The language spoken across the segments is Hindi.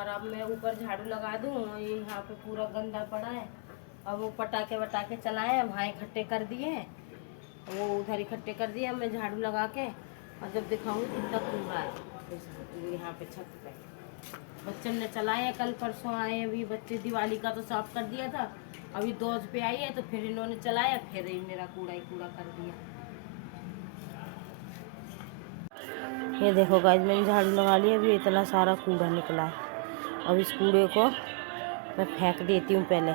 और अब मैं ऊपर झाड़ू लगा दूँ। ये यहाँ पे पूरा गंदा पड़ा है। अब वो पटाखे वटाखे चलाए, वहाँ इकट्ठे कर दिए हैं, वो उधर इकट्ठे कर दिए। अब मैं झाड़ू लगा के और जब दिखाऊंगी कितना कूड़ा है यहाँ पे छत पे। बच्चन ने चलाए हैं, कल परसों आए अभी बच्चे, दिवाली का तो साफ कर दिया था, अभी दोज पे आई है तो फिर इन्होंने चलाया, फिर ही मेरा कूड़ा ही कूड़ा कर दिया। ये देखो गाइस, मैंने झाड़ू लगा लिया, अभी इतना सारा कूड़ा निकला है। अब इस कूड़े को मैं फेंक देती हूँ। पहले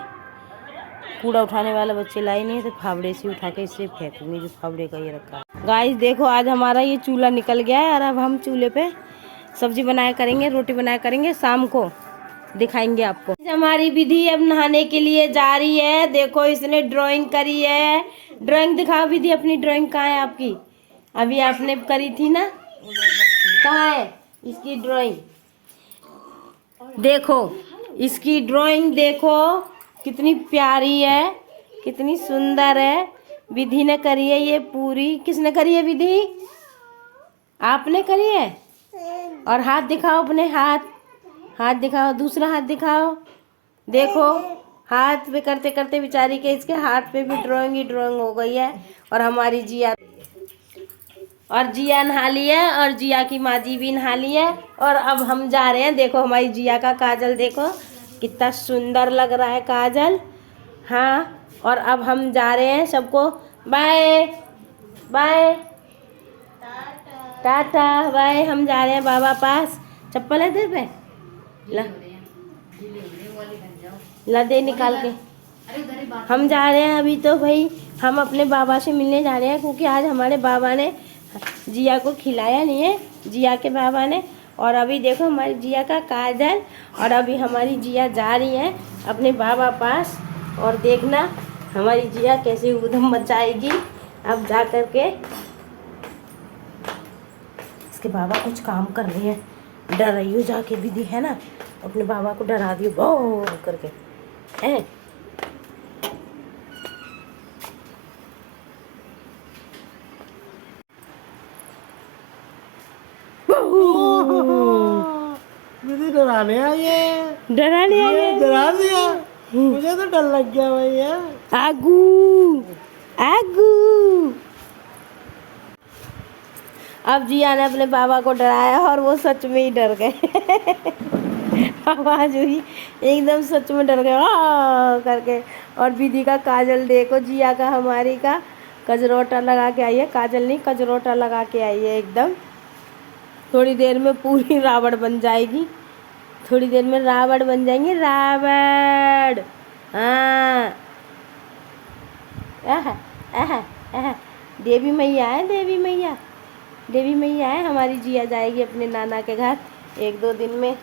कूड़ा उठाने वाला बच्चे लाए नहीं है तो फावड़े से उठा के इससे फेंकूंगी, जो फावड़े का ये रखा है। गाइस देखो, आज हमारा ये चूल्हा निकल गया है और अब हम चूल्हे पे सब्जी बनाया करेंगे, रोटी बनाया करेंगे, शाम को दिखाएंगे आपको। हमारी विधि अब नहाने के लिए जा रही है। देखो इसने ड्राइंग करी है। ड्राइंग दिखाओ विधि, अपनी ड्राइंग कहाँ है आपकी? अभी आपने करी थी ना, कहाँ है इसकी ड्राइंग? देखो इसकी ड्राइंग, देखो कितनी प्यारी है, कितनी सुंदर है। विधि ने करी है ये पूरी। किसने करी है? विधि आपने करी है। और हाथ दिखाओ अपने, हाथ दिखाओ, दूसरा हाथ दिखाओ। देखो हाथ पे करते करते बेचारी के इसके हाथ पे भी ड्राइंग ही ड्राइंग हो गई है। और हमारी जिया नहा ली है और जिया की माँ जी भी नहा ली है। और अब हम जा रहे हैं। देखो हमारी जिया का काजल, देखो कितना सुंदर लग रहा है काजल। हाँ, और अब हम जा रहे हैं, सबको बाय बाय टाटा बाय। हम जा रहे हैं बाबा पास। चप्पल है तेरे पे? ला दे निकाल के। हम जा रहे हैं अभी तो भाई, हम अपने बाबा से मिलने जा रहे हैं, क्योंकि आज हमारे बाबा ने जिया को खिलाया नहीं है, जिया के बाबा ने। और अभी देखो हमारी जिया का काजल, और अभी हमारी जिया जा रही है अपने बाबा पास। और देखना हमारी जिया कैसे उधम मचाएगी अब जा कर के। इसके बाबा कुछ काम कर रहे हैं, डर रही हो जाके विधि है ना, अपने बाबा को डरा दियो बो करके है। मुझे डराने आए, डराने आए, डरा दिया। मुझे तो डर लग गया भैया। आगू आगू। अब जिया ने अपने बाबा को डराया और वो सच में ही डर गए। आवाज हुई एकदम, सच में डर गए आ करके। और विधि का काजल देखो, जिया का हमारी का कजरोटा लगा के आई है, काजल नहीं कजरोटा लगा के आई है एकदम। थोड़ी देर में पूरी रावण बन जाएगी, थोड़ी देर में रावण बन जाएंगे, रावण। हाँ देवी मैया है, देवी मैया, देवी मैया है। हमारी जिया जाएगी अपने नाना के घर 1-2 दिन में।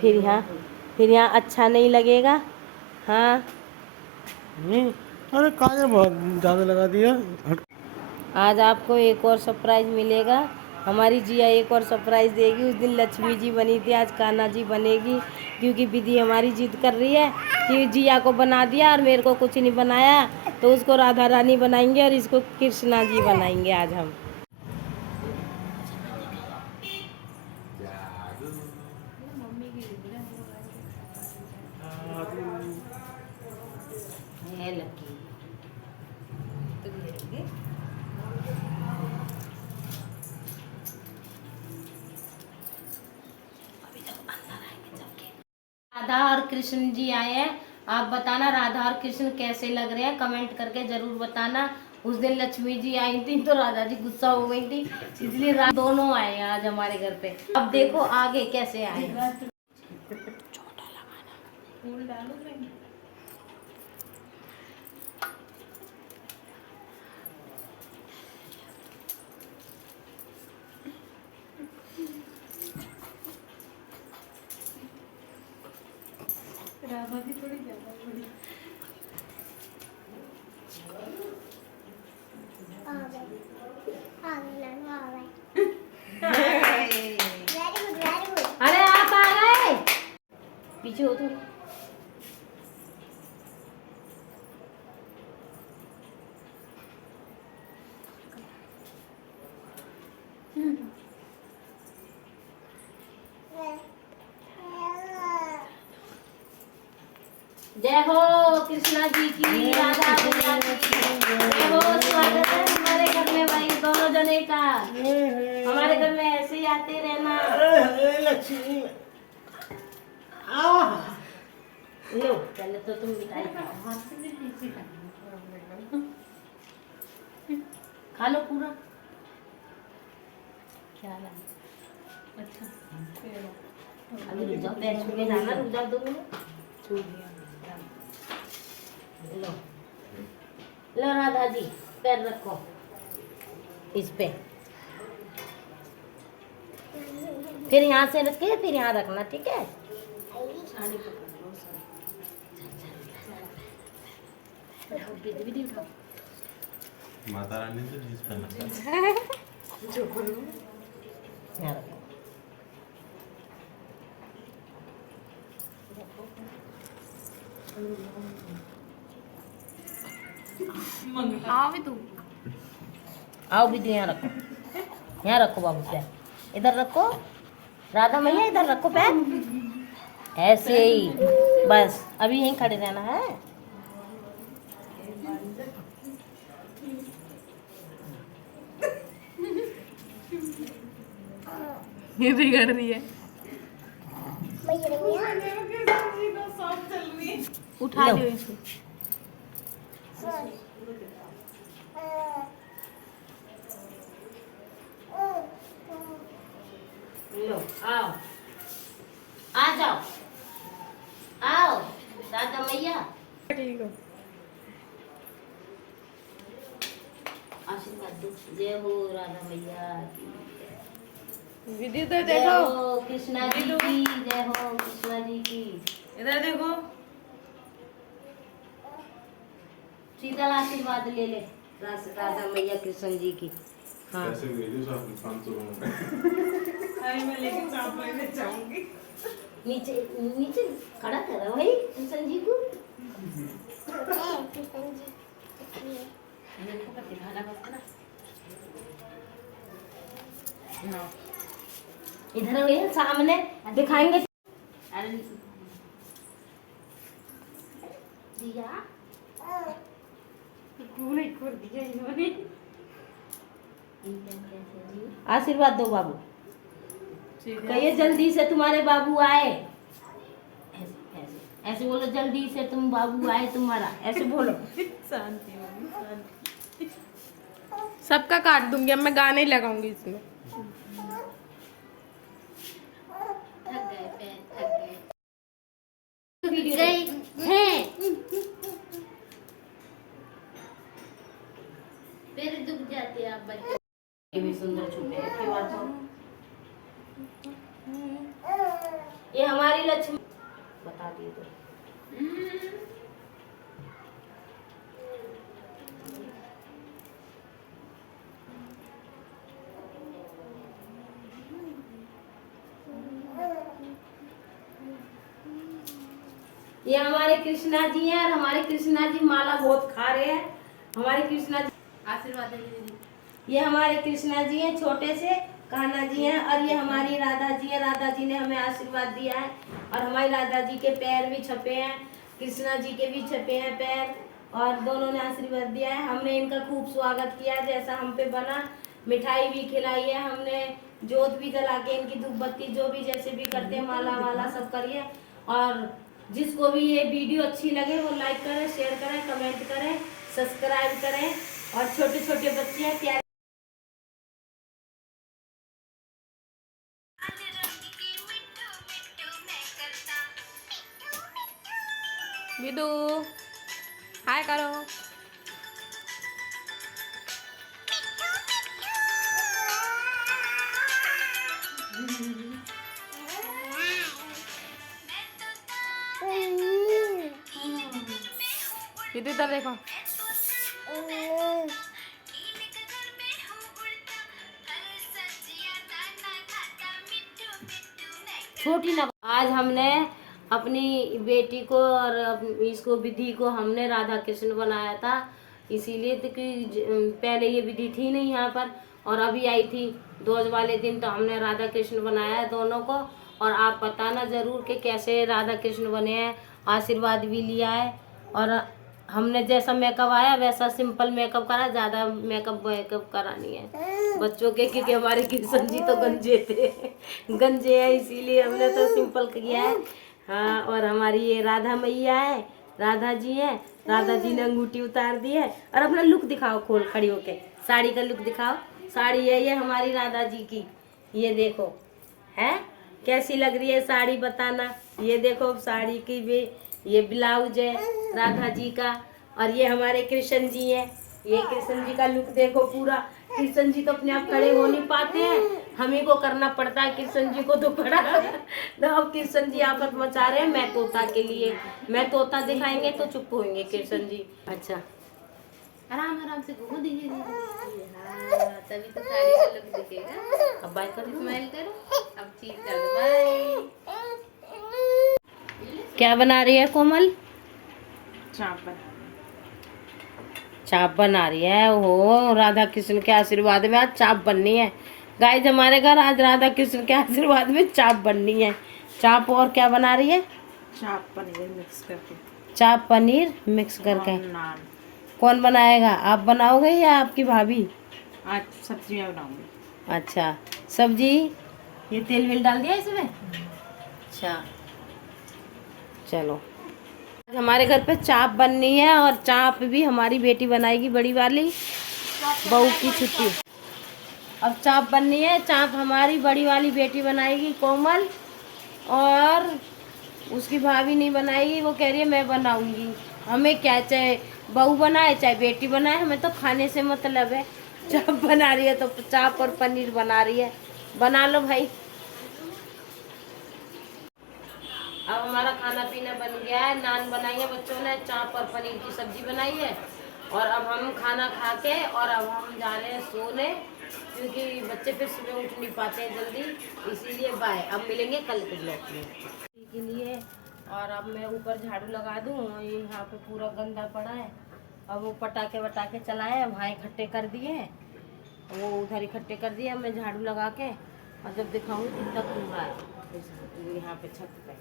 फिर यहाँ अच्छा नहीं लगेगा। हाँ अरे काजल बहुत ज़्यादा लगा दिया। आज आपको एक और सरप्राइज मिलेगा। हमारी जिया एक और सरप्राइज देगी। उस दिन लक्ष्मी जी बनी थी, आज कान्हा जी बनेगी, क्योंकि विधि हमारी जिद कर रही है कि जिया को बना दिया और मेरे को कुछ नहीं बनाया, तो उसको राधा रानी बनाएंगे और इसको कृष्णा जी बनाएंगे आज हम। राधा और कृष्ण जी आए हैं। आप बताना राधा और कृष्ण कैसे लग रहे हैं, कमेंट करके जरूर बताना। उस दिन लक्ष्मी जी आई थी तो राधा जी गुस्सा हो गई थी, इसलिए दोनों आए हैं आज हमारे घर पे। अब देखो आगे कैसे आए। छोटा लगाना, फूल डालो। राधा जी थोड़ी ज्यादा बड़ी। अरे आप आ गए, पीछे हो थोड़ा। जय हो कृष्णा जी की, राधा मैया की जय हो। स्वागत है हमारे घर में भाई दोनों जने का। हमारे घर में ऐसे ही आते रहना। लक्ष्मी आह लो पहले तो तुम मिठाई खाओ, खा लो पूरा। क्या है? अच्छा अभी रुक जाओ, पैर छू के जाना, रुक जाओ 2 मिनट। छू दिया। लो लो राधा जी, पैर रखो इस पे, फिर यहाँ से रख के फिर यहाँ रखना, ठीक है? साड़ी पकड़ लो, साड़ी उठाओ। माता रानी तो जींस पहना यहाँ रखो। आओ भी यहाँ रखो, यहाँ रखो बाबू पैर, इधर रखो राधा मैया, इधर रखो पैर, ऐसे ही बस। अभी यहीं खड़े रहना है। ये बिगड़ रही है। उठा लो। दो इसको। लो आओ, आ जाओ, आओ राधा मैया, आशीर्वाद दो। जय हो राधा मैया की, विधि तो जय देखो, हो कृष्णा जी की, जय हो कृष्णा जी की। इधर देखो। शीतल आशीर्वाद ले ले राधा मैया कृष्ण जी की। हाँ पैसे भेजो साथ में 500 रुपए। अरे मैं लेके चाप लेने जाऊंगी। नीचे नीचे खड़ा कर भाई कृष्ण जी को। इधर ये सामने दिखाएंगे। दिया खोल दिया इन्होंने। आशीर्वाद दो बाबू, कहिए जल्दी से तुम्हारे बाबू आए, ऐसे ऐसे बोलो, जल्दी से तुम बाबू आए तुम्हारा, ऐसे बोलो। शांति होगी, शांति। सबका काट दूंगी, अब मैं गाने ही लगाऊंगी इसमें। थक गए पैर, थक गए हैं, पैर दुख जाते हैं आप बच्चे। ये भी सुंदर छुपे हैं, क्यों बात हो? ये हमारी लक्ष्मी बता दिए तो। ये हमारे कृष्णा जी हैं, और हमारे कृष्णा जी माला बहुत खा रहे हैं। हमारे कृष्णा जी आशीर्वाद दीजिए। ये हमारे कृष्णा जी हैं, छोटे से कान्हा जी हैं, और ये हमारी राधा जी है। राधा जी ने हमें आशीर्वाद दिया है, और हमारी राधा जी के पैर भी छपे हैं, कृष्णा जी के भी छपे हैं पैर, और दोनों ने आशीर्वाद दिया है। हमने इनका खूब स्वागत किया जैसा हम पे बना, मिठाई भी खिलाई है हमने, जोत भी जला के इनकी धूप बत्ती जो भी जैसे भी करते हैं, माला वाला सब करिए। और जिसको भी ये वीडियो अच्छी लगे वो लाइक करें, शेयर करें, कमेंट करें, सब्सक्राइब करें। और छोटे छोटे बच्चे हैं प्यारे, विदु हाय करो। विदु इधर देखो। छोटी ना। आज हमने अपनी बेटी को और इसको विधि को हमने राधा कृष्ण बनाया था, इसीलिए तो कि पहले ये विधि थी नहीं यहाँ पर, और अभी आई थी ध्वज वाले दिन, तो हमने राधा कृष्ण बनाया है दोनों को। और आप बताना ज़रूर कि कैसे राधा कृष्ण बने हैं, आशीर्वाद भी लिया है। और हमने जैसा मेकअप आया वैसा सिंपल मेकअप करा, ज़्यादा मेकअप करा नहीं है बच्चों के, क्योंकि हमारे कृष्ण जी तो गंजे थे गंजे हैं, इसीलिए हमने तो सिंपल किया है। हाँ, और हमारी ये राधा मैया है, राधा जी है, राधा जी ने अंगूठी उतार दी है। और अपना लुक दिखाओ खोल खड़ी होके, साड़ी का लुक दिखाओ। साड़ी है ये हमारी राधा जी की, ये देखो है कैसी लग रही है साड़ी, बताना। ये देखो साड़ी की भी, ये ब्लाउज है राधा जी का। और ये हमारे कृष्ण जी है, ये कृष्ण जी का लुक देखो पूरा। कृष्ण जी तो अपने आप खड़े हो नहीं पाते हैं, हम ही को करना पड़ता है कृष्ण जी को तो खड़ा तो अब कृष्ण जी आफत मचा रहे हैं मैं तोता के लिए। मैं तोता दिखाएंगे तो चुप होंगे कृष्ण जी। अच्छा, आराम आराम से घूमो, धीरे धीरे। हाँ, तभी तो साड़ी का लुक दिखेगा। अब बाय कर लो। स्माइल करो, अब चीज कर दो, बाय। क्या बना रही है कोमल? चावल। चाप बना रही है। ओहो, राधा कृष्ण के आशीर्वाद में आज चाप बननी है गाइस। हमारे घर आज राधा कृष्ण के आशीर्वाद में चाप बननी है। चाप और क्या बना रही है? चाप पनीर मिक्स करके। चाप पनीर मिक्स करके। नान। कौन बनाएगा, आप बनाओगे या आपकी भाभी? आज सब्जी मैं बनाऊंगी। अच्छा, सब्जी ये तेल वेल डाल दिया इसमें? अच्छा, चलो हमारे घर पे चाप बननी है। और चाप भी हमारी बेटी बनाएगी, बड़ी वाली बहू की छुट्टी। अब चाप बननी है, चाप हमारी बड़ी वाली बेटी बनाएगी कोमल, और उसकी भाभी नहीं बनाएगी, वो कह रही है मैं बनाऊंगी। हमें क्या, चाहे बहू बनाए चाहे बेटी बनाए, हमें तो खाने से मतलब है। चाप बना रही है तो चाप और पनीर बना रही है, बना लो भाई। अब हमारा खाना पीना बन गया है, नान बनाई है बच्चों ने, चाप और पनीर की सब्जी बनाई है। और अब हम खाना खा के और अब हम जा रहे हैं सोने, क्योंकि बच्चे फिर सुबह उठ नहीं पाते हैं जल्दी, इसीलिए बाय। अब मिलेंगे कल के ब्लॉग में के लिए। और अब मैं ऊपर झाड़ू लगा दूँ, ये यहाँ पे पूरा गंदा पड़ा है। अब वो पटाखे वटाखे चलाए हैं, वहाँ इकट्ठे कर दिए हैं, वो उधर इकट्ठे कर दिए। मैं झाड़ू लगा के और जब दिखाऊंगी कितना कूड़ा है यहाँ पे छत पे।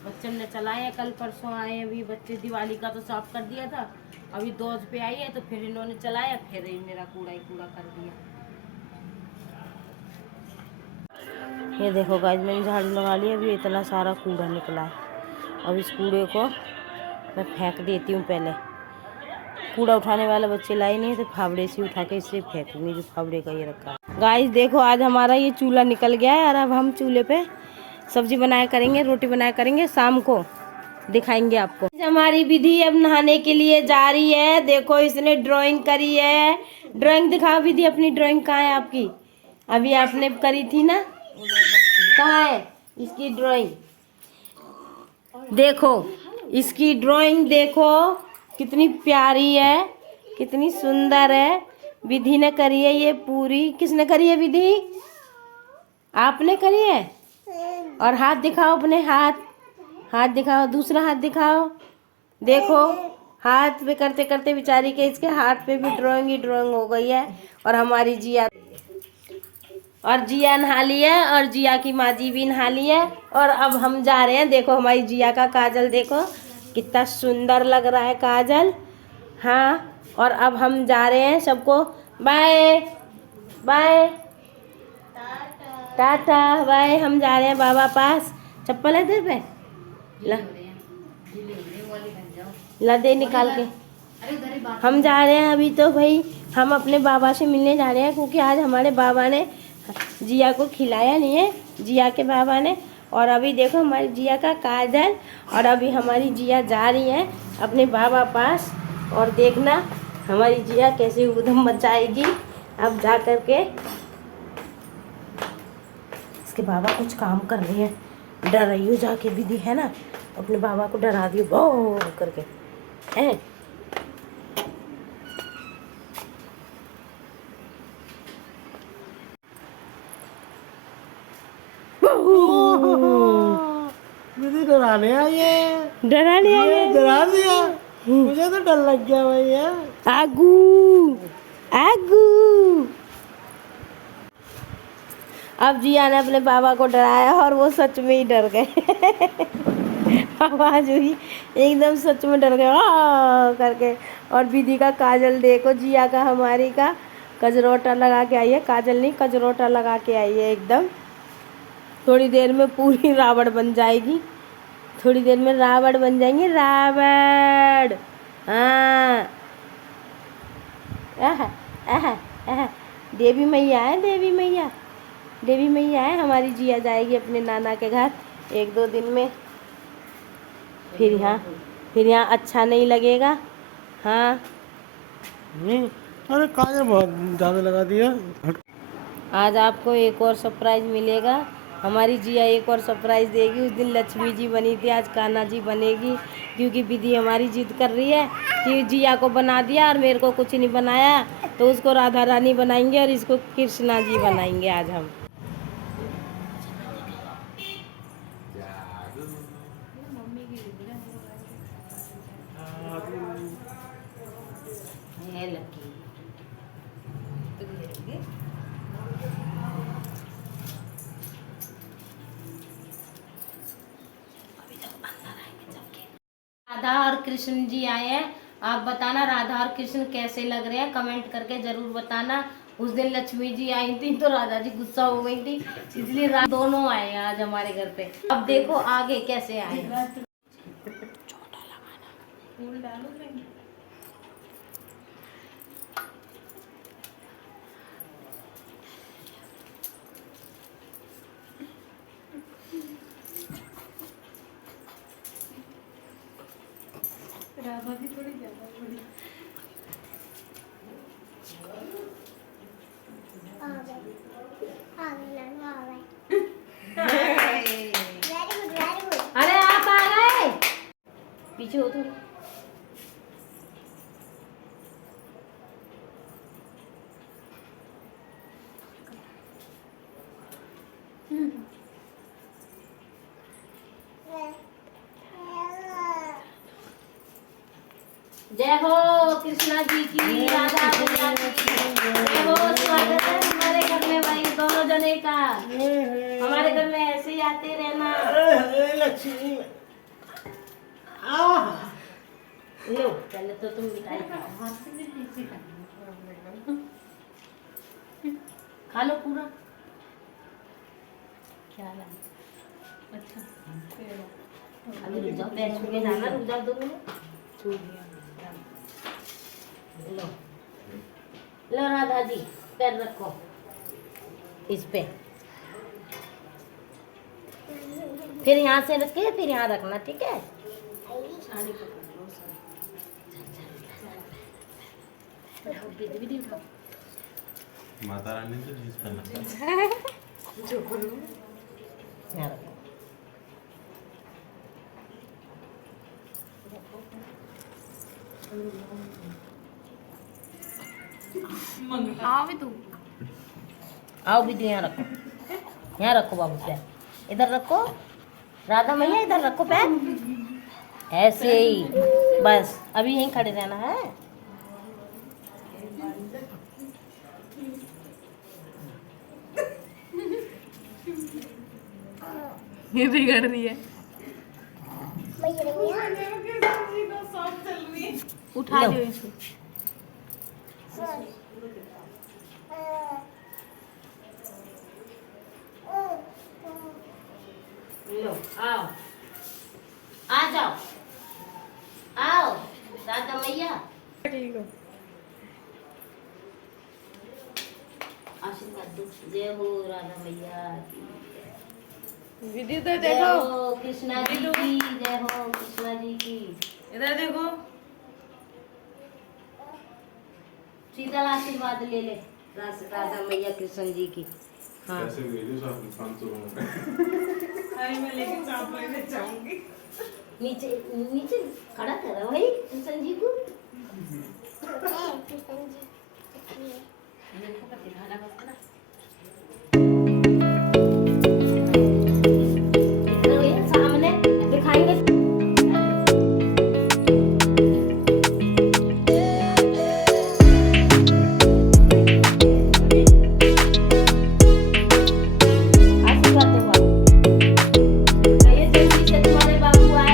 बच्चन ने चलाए हैं, कल परसों आए हैं, अभी बच्चे दिवाली का तो साफ कर दिया था, अभी दोज पे आई है तो फिर इन्होंने चलाया, फिर ही मेरा कूड़ा ही कूड़ा कर दिया। ये देखो गाइस, मैंने झाड़ू लगा लिया, अभी इतना सारा कूड़ा निकला है। अब इस कूड़े को मैं फेंक देती हूँ। पहले कूड़ा उठाने वाला बच्चे लाए नहीं है तो फावड़े से उठा के इससे फेंकूंगी, जो फावड़े का ये रखा है। गाइस देखो, आज हमारा ये चूल्हा निकल गया है और अब हम चूल्हे पे सब्जी बनाया करेंगे, रोटी बनाया करेंगे, शाम को दिखाएंगे आपको। हमारी विधि अब नहाने के लिए जा रही है। देखो इसने ड्राइंग करी है, ड्राइंग दिखाओ विधि, अपनी ड्राइंग कहाँ है आपकी? अभी आपने करी थी ना, कहाँ है इसकी ड्राइंग? देखो इसकी ड्राइंग देखो कितनी प्यारी है, कितनी सुंदर है। विधि ने करी है ये पूरी। किसने करी है? विधि आपने करी है। और हाथ दिखाओ अपने, हाथ दिखाओ, दूसरा हाथ दिखाओ। देखो हाथ पे करते करते बेचारी के इसके हाथ पे भी ड्राइंग ही ड्राइंग हो गई है। और हमारी जिया नहा ली है, और जिया की माँ जी भी नहा ली है। और अब हम जा रहे हैं। देखो हमारी जिया का काजल देखो कितना सुंदर लग रहा है काजल। हाँ, और अब हम जा रहे हैं, सबको बाय बाय टाटा बाय। हम जा रहे हैं बाबा पास। चप्पल है तेरे पे? ला दे निकाल के। हम जा रहे हैं अभी तो भाई, हम अपने बाबा से मिलने जा रहे हैं, क्योंकि आज हमारे बाबा ने जिया को खिलाया नहीं है, जिया के बाबा ने। और अभी देखो हमारी जिया का काजल, और अभी हमारी जिया जा रही है अपने बाबा पास। और देखना हमारी जिया कैसे उधम मचाएगी अब जा कर के। इसके बाबा कुछ काम कर रही है, डर रही हो जाके विधि है ना, अपने बाबा को डरा दियो भो करके है। मुझे डराने आई है, डरा लिया ये डरा दिया, मुझे तो डर लग गया भैया। आगू आगू। अब जिया ने अपने बाबा को डराया और वो सच में ही डर गए आवाज हुई, एकदम सच में डर गया करके। और विधि का काजल देखो, जिया का हमारी का कजरोटा लगा के आई है, काजल नहीं कजरोटा लगा के आई है एकदम। थोड़ी देर में पूरी रावण बन जाएगी, थोड़ी देर में रावण बन जाएंगे, रावण। हाँ आह, आह, आह। देवी मैया है, देवी मैया, देवी मैया है हमारी। जिया जाएगी अपने नाना के घर 1-2 दिन में, फिर यहाँ अच्छा नहीं लगेगा। हाँ नहीं, अरे काजल बहुत ज़्यादा लगा दिया। आज आपको एक और सरप्राइज मिलेगा, हमारी जिया एक और सरप्राइज देगी। उस दिन लक्ष्मी जी बनी थी, आज कान्हा जी बनेगी, क्योंकि विधि हमारी जिद कर रही है कि जिया को बना दिया और मेरे को कुछ नहीं बनाया, तो उसको राधा रानी बनाएंगे और इसको कृष्णा जी बनाएंगे आज हम। राधा और कृष्ण जी आए हैं, आप बताना राधा और कृष्ण कैसे लग रहे हैं, कमेंट करके जरूर बताना। उस दिन लक्ष्मी जी आई थी तो राधा जी गुस्सा हो गई थी, इसलिए दोनों आए हैं आज हमारे घर पे। अब देखो आगे कैसे आए। छोटा लगाना, फूल डालो। राधा जी थोड़ी ज्यादा बड़ी। अरे आप आ गए, पीछे हो थोड़ी। जय हो कृष्णा जी की, राधा मैया की जय हो। स्वागत है हमारे घर में भाई दोनों जने का, हमारे घर में ऐसे ही आते रहना। लक्ष्मी लो पहले तो तुम मिठाई खाओ, खा लो पूरा। क्या अच्छा, अभी रुक जाओ, पैर छू के जाना, रुक जाओ 2 मिनट। लो लो राधा जी, पैर रखो इस पे, फिर यहाँ से रख के फिर यहाँ रखना, ठीक है। माता रानी तो जींस पहन रखा है। यहाँ रखो। आओ भी तू, आओ भी यहाँ रखो, यहाँ रखो बाबू पैर, इधर रखो राधा मैया, इधर रखो पैर, ऐसे ही बस। अभी यहीं खड़े रहना है। ये बिगड़ रही है। उठा लो। दो इसको। लो आओ, आ जाओ, आओ राधा मैया, ठीक है। आशीर्वाद दो। जय हो राधा मैया की, विधि तो जय देखो, हो कृष्णा जी की, जय हो कृष्णा जी की। इधर देखो। शीतल आशीर्वाद ले ले राधा मैया कृष्ण जी की। हाँ पैसे भेजो सब 500 रुपए। मैं लेके साथ में जाऊंगी। नीचे नीचे खड़ा करा भाई कृष्ण जी को। सामने दिखाएंगे। आशीर्वाद दो बाबू, ये जल्दी से तुम्हारे बाबू आए।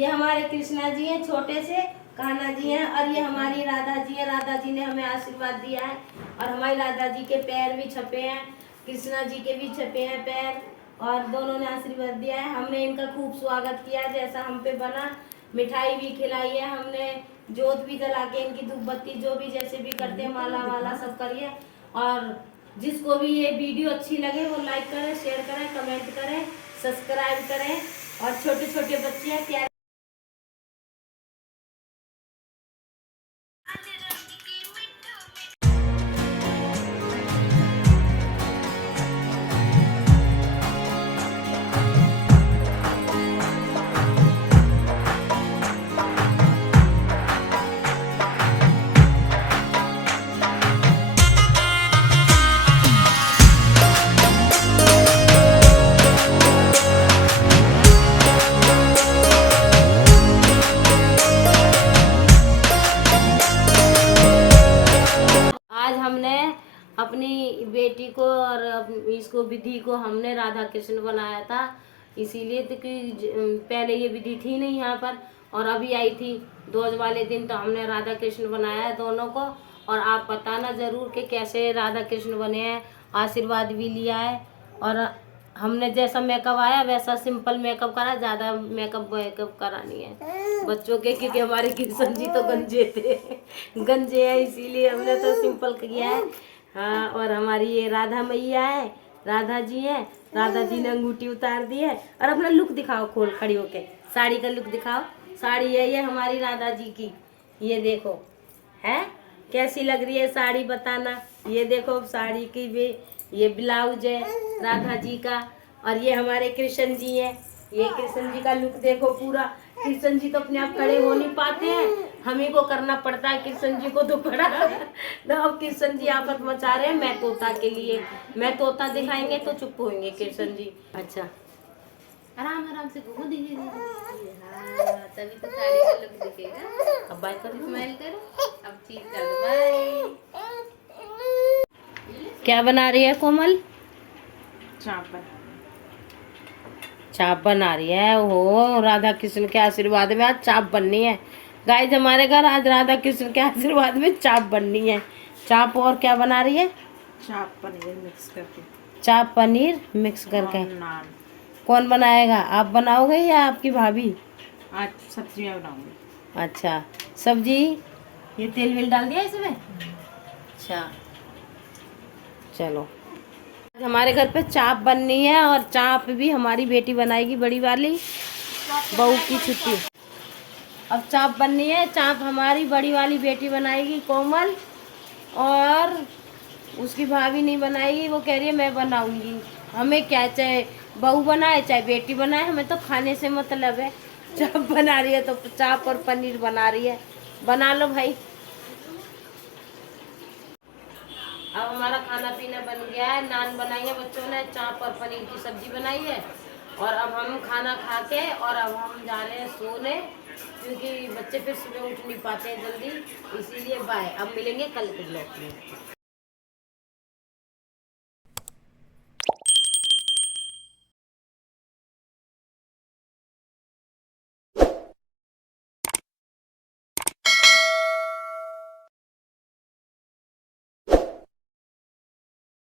ये हमारे कृष्णा जी हैं, छोटे से कान्हा जी हैं, और ये हमारी राधा जी हैं। राधा जी ने हमें आशीर्वाद दिया है, और हमारी राधा जी के पैर भी छपे हैं, कृष्णा जी के भी छपे हैं पैर, और दोनों ने आशीर्वाद दिया है। हमने इनका खूब स्वागत किया जैसा हम पे बना, मिठाई भी खिलाई है हमने, जोत भी जला के इनकी धूप बत्ती जो भी जैसे भी करते हैं, माला वाला सब करिए। और जिसको भी ये वीडियो अच्छी लगे वो लाइक करें, शेयर करें, कमेंट करें, सब्सक्राइब करें। और छोटे छोटे बच्चे हैं प्यारे। आज हमने अपनी बेटी को और इसको विधि को हमने राधा कृष्ण बनाया था, इसीलिए तो कि पहले ये विधि थी नहीं यहाँ पर, और अभी आई थी दोज वाले दिन, तो हमने राधा कृष्ण बनाया है दोनों को। और आप बताना ज़रूर कि कैसे राधा कृष्ण बने हैं, आशीर्वाद भी लिया है। और हमने जैसा मेकअप आया वैसा सिंपल मेकअप करा, ज़्यादा मेकअप करा नहीं है बच्चों के, क्योंकि हमारे कृष्ण जी तो गंजे थे गंजे हैं, इसीलिए हमने तो सिंपल किया है। हाँ, और हमारी ये राधा मैया है, राधा जी है, राधा जी ने अंगूठी उतार दी है। और अपना लुक दिखाओ खोल खड़ी होके, साड़ी का लुक दिखाओ। साड़ी है ये हमारी राधा जी की, ये देखो है कैसी लग रही है साड़ी, बताना। ये देखो साड़ी की भी ये ब्लाउज है राधा जी का। और ये हमारे कृष्ण जी हैं, ये कृष्ण जी का लुक देखो पूरा। कृष्ण जी तो अपने आप खड़े हो नहीं पाते हैं, हम ही को करना पड़ता है कृष्ण जी को तो खड़ा तो अब कृष्ण जी आफत मचा रहे हैं मैं तोता के लिए। मैं तोता दिखाएंगे तो चुप होंगे कृष्ण जी। अच्छा, आराम आराम से घूमो, धीरे धीरे। हाँ, तभी तो साड़ी का लुक दिखेगा। अब बाय करो, स्माइल करो, अब चीज कर दो, बाय। क्या बना रही है कोमल? चावल। चाप बना रही है। ओ राधा कृष्ण के आशीर्वाद में आज चाप बननी है गाइस, हमारे घर आज राधा कृष्ण के आशीर्वाद में चाप बननी है। चाप और क्या बना रही है? चाप पनीर मिक्स करके। चाप पनीर मिक्स करके। और नान। कौन बनाएगा, आप बनाओगे या आपकी भाभी? आज सब्जी मैं बनाऊंगी। अच्छा, सब्जी ये तेल वेल डाल दिया इसमें? अच्छा चलो, हमारे घर पे चाप बननी है, और चाप भी हमारी बेटी बनाएगी, बड़ी वाली बहू की छुट्टी। अब चाप बननी है, चाप हमारी बड़ी वाली बेटी बनाएगी कोमल, और उसकी भाभी नहीं बनाएगी, वो कह रही है मैं बनाऊंगी। हमें क्या, चाहे बहू बनाए चाहे बेटी बनाए, हमें तो खाने से मतलब है। चाप बना रही है तो चाप और पनीर बना रही है, बना लो भाई। अब हमारा खाना पीना बन गया है, नान बनाई है बच्चों ने, चाप और पनीर की सब्जी बनाई है। और अब हम खाना खा के और अब हम जा रहे हैं सोने, क्योंकि बच्चे फिर सुबह उठ नहीं पाते हैं जल्दी, इसीलिए बाय। अब मिलेंगे कल के ब्लॉग में।